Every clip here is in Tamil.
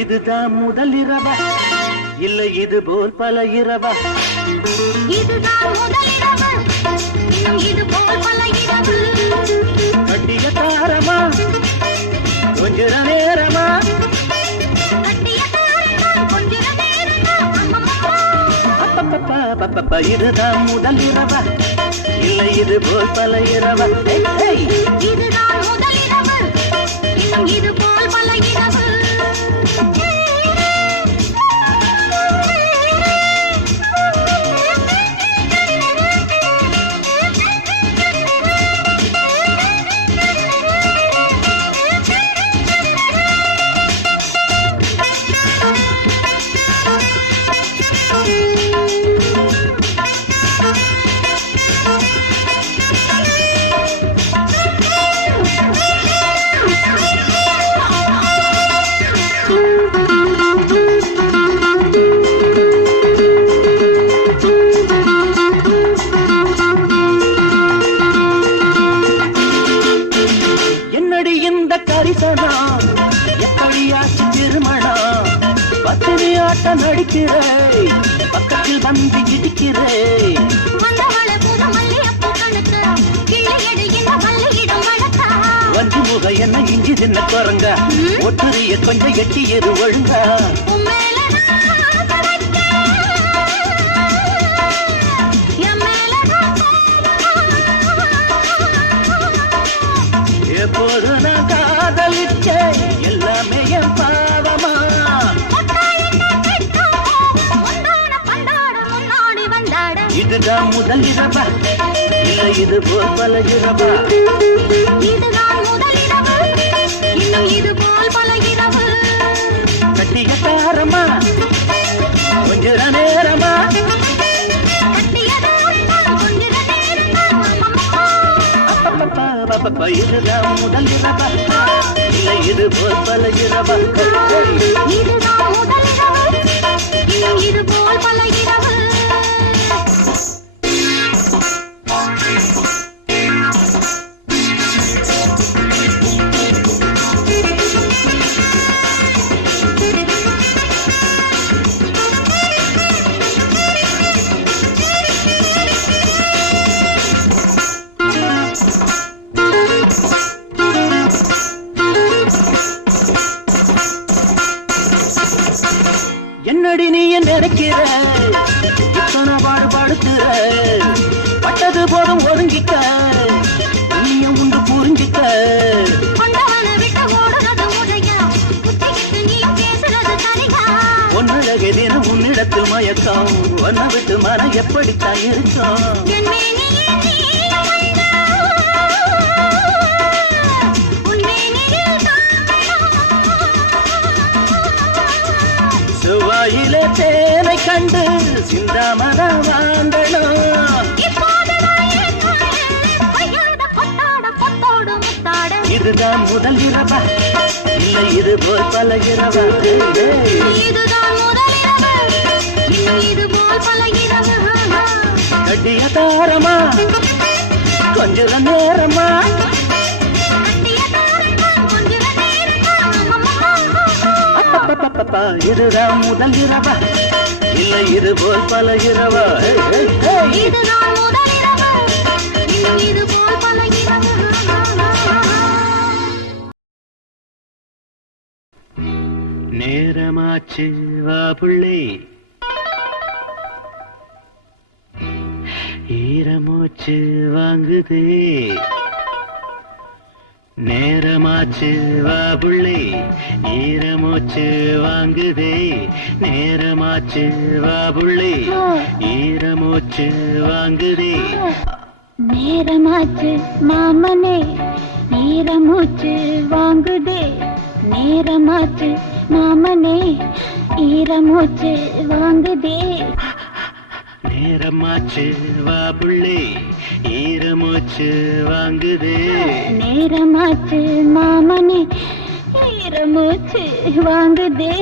இதுதான் முதல் இரவா இல்லை இது போல் பல இரவா? இதுதான் முதல் இரவு, இன்னும் இது போல் பல இரவு. கட்டிய தாரமா கொஞ்ச நேரமா? கட்டிய தாரமா கொஞ்ச நேரமா? அப்பப்பப்பா இதுதான் முதல் இரவா இல்லை இது போல் பல இரவா? இதுதான் முதல் இரவு, இன்னும் இது போல் பல இரவு. எப்படியாச்சு திருமணம்? பத்திரி ஆட்டம் நடிக்கிறே, பக்கத்தில் வந்து இடிக்கிறே. வஞ்சி முக என்ன இஞ்சி தின்ன குரங்க, ஒட்டுரிய கொஞ்சம் எட்டியது ஒழுங்கா. எப்போது நான் காதலிச்ச எல்லாமே என் பாவமா? இதுதான் முதல் இரவா இல்லை இது போல் பல இரவா? இதுதான் முதல் இரவு, இன்னும் இது போல் பல இரவு. கட்டிய தாரமா கொஞ்ச நேரமா? இதுதான் முதல் இரவா இல்லை இது போல் பல இரவா? இதுதான் முதல் இரவு, இன்னும் இது போல் பல இரவு. என்னடி நீ நினைக்கிற இத்தனை பாடுபடுத்துற? பட்டது போதும் ஒதுங்கிக்க, நீயும் உண்டு புரிஞ்சிக்க. ஒன்னழகே தினம் உன்னிடத்து மயக்கம், ஒன்ன விட்டு மனம் எப்படித்தான் இருக்கும்? செவ்வாயிலே தேனை கண்டு சிந்தாமன வாங்கணும். இதுதான் முதல் இரவா இல்லை இது போல் பல இரவா? இதுதான் முதல் இரவு, இன்னும் இது போல் பல இரவு. கட்டிய தாரமா கொஞ்ச நேரமா? இதுதான் முதல் இரவா இல்லை இது போல் பல இரவா? இதுதான் முதல் இரவு, இன்னும் இது போல் பல இரவு. நேரமாச்சு வா புள்ளே, ஈரமூச்சு வாங்குதே. நேரமாச்சு வா புள்ளே, ஈரமூச்சு வாங்குதே. நேரமாச்சு வா புள்ளே, ஈரமூச்சு வாங்குதே. நேரமாச்சு மாமனே, ஈரமூச்சு வாங்குதே. நேரமாச்சு மாமனே, ஈரமூச்சு வாங்குதே. நேரமாச்சு வா புள்ளே, ஈரமூச்சு வாங்குதே. நேரமாச்சு மாமனே, ஈரமூச்சு வாங்குதே.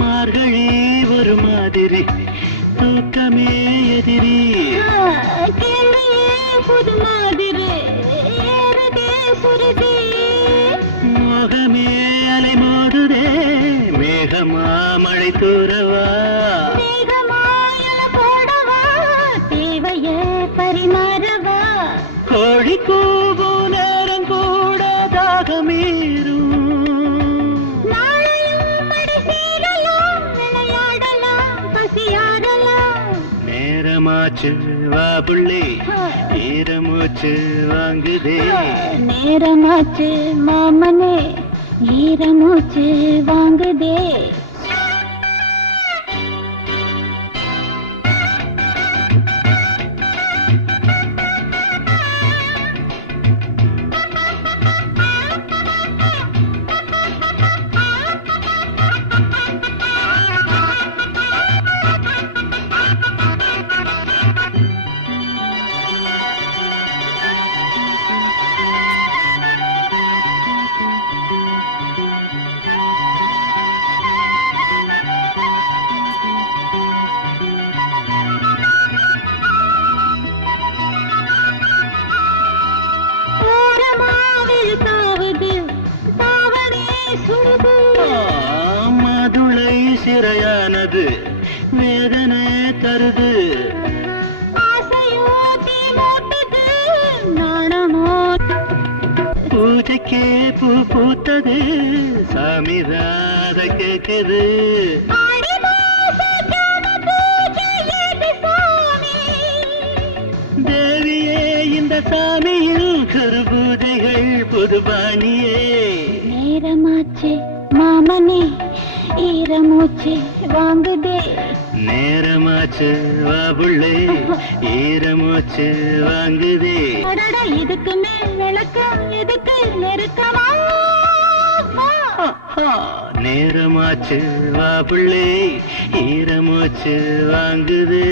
மார்கழி ஒரு மாதிரி தூக்கமே எதிரி கேள்வியே புது மாதிரி ஏறுதே சுருதி மோகமே அலை மோதுதே மேகமா மழை தூரவா மேகமாயல போடவா தேவையே பரிமாறவா கோழி கூவும் நேரம் கூட தாகமீரும் நாளையும் மடி சேரலாம் விளையாடலாம் பசியாடலாம் நேரமாச்சு வா புள்ளே ஈரமூச்சு வாங்குதே நேரமாச்சு மாமனே ஈரமூச்சு வாங்குதே மதுளை சிறையானது வேதனை தருது பூஜைக்கே பூ பூத்தது சாமிதாத கேக்குது தேவியே இந்த சாமியில் கருபூஜைகள் புதுபாணியே நேரமாச்சு மாமனே ஈரமூச்சு வாங்குதே நேரமாச்சு வா புள்ளே ஈரமூச்சு வாங்குதே அடடா இதுக்கு மேல் விளக்கம் எதுக்கு நெருக்கமா நேரமாச்சு வா புள்ளே ஈரமூச்சு வாங்குதே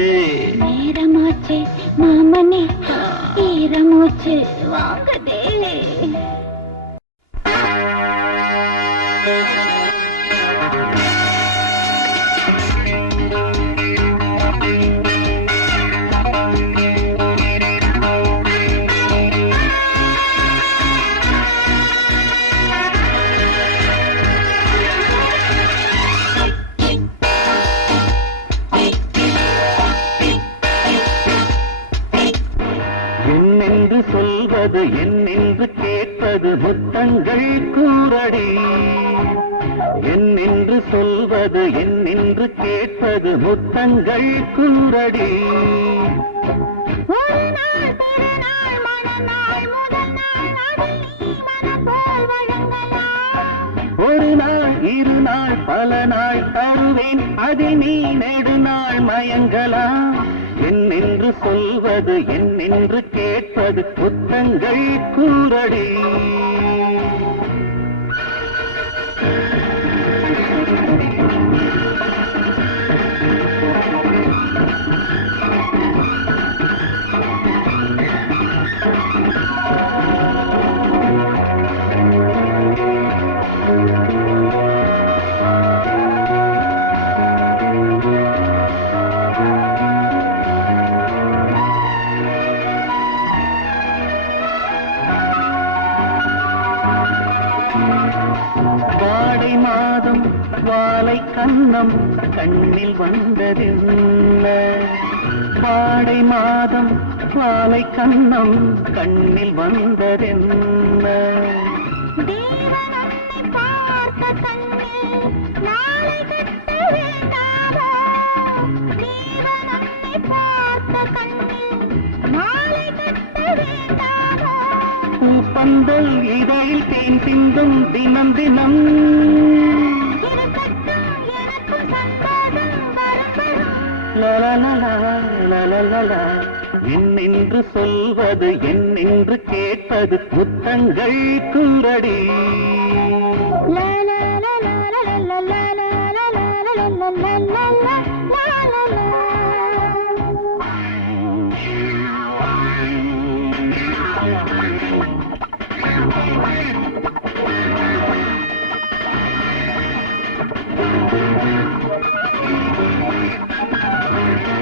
நேரமாச்சு மாமனே ஈரமூச்சு வாங்குதே என்னென்று சொல்வது என்னென்று கேட்பது முத்தங்கள் கூறடி என்னென்று சொல்வது என்னென்று கேட்பது முத்தங்கள் கூறடி ஒரு நாள் திருநாள் மணநாள் முதல் நாள் அதில் நீ மனம் போல் வழங்கலாம் ஒரு நாள் இரு நாள் பல நாள் தருவேன் அதில் நீ நெடுநாள் மயங்கலாம் என்னென்று சொல்வது என்னென்று கேட்பது முத்தங்கள் கூறடி வாடை மாதம் வாலை கண்ணம் கண்ணில் வந்ததென்ன வாடை மாதம் வாலை கண்ணம் கண்ணில் வந்ததென்ன தேவனத்தை பார்த்த கண்ணில் நாளை கட்ட வேண்டாமோ தேவனத்தை பார்த்த கண்ணில் நாளை கட்ட வேண்டாமோ பூப்பந்தல் இதழில் தேன் சிந்தும் தினம் தினம் இருக்கட்டும் எனக்கும் சந்தோஷம் வரும் லலலலா, லலலலா. என்னென்று சொல்வது என்னென்று கேட்பது முத்தங்கள் கூறடி லா லா லா லா லா லா லா லா லா லா லா லா லா லா லா லா. Thank you.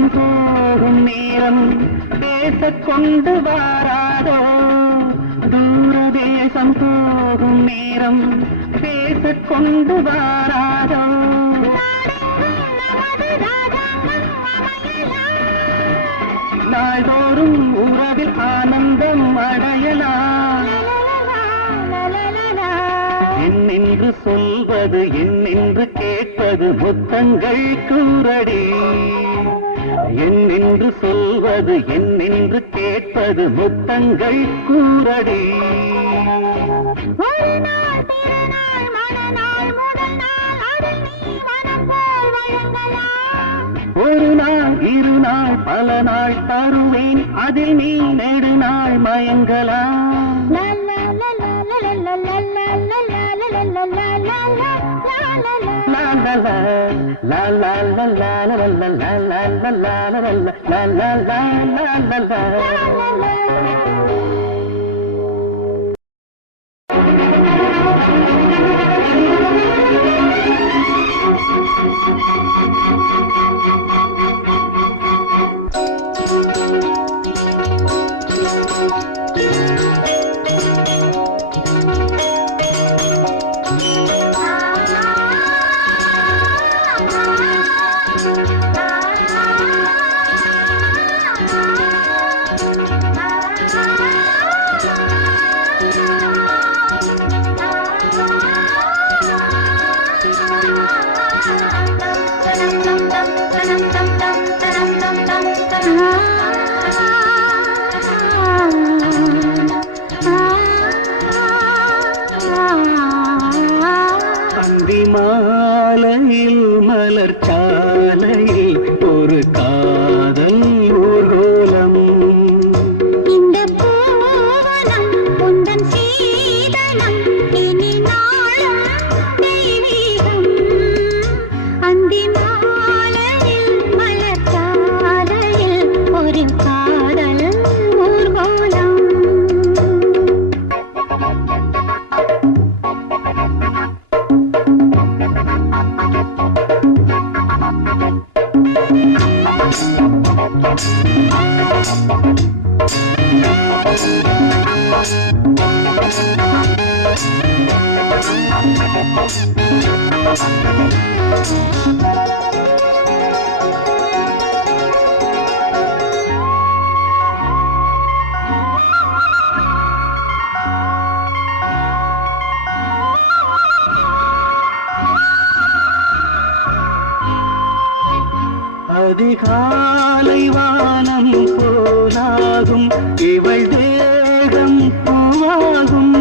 தேசம் போகும் நேரம் பேசக் கொண்டு வாராதோ தூர தேசம் போகும் நேரம் பேசக் கொண்டு வாராதோ நாள்தோறும் உறவில் ஆனந்தம் அடையலாம் என்னென்று சொல்வது என்னென்று கேட்பது முத்தங்கள் கூறடி என்னென்று சொல்வது என்னென்று கேட்பது முத்தங்கள் கூறடி ஒரு நாள் இரு நாள் பல நாள் தருவேன் அதில் நீ நெடுநாள் மயங்கலாம் மாலையில் மலர் சாலையில் ஒரு காதல் ஊர்கோலம் இந்த பூவனம் உந்தன் சீதனம் இனி நாளும் தெய்வீகம் அந்தி மாலையில் மலர் சாலையில் ஒரு காதல் ஊர்கோலம் அதிகாலை வானம் போலாகும் இவள் தேகம் பூவாகும்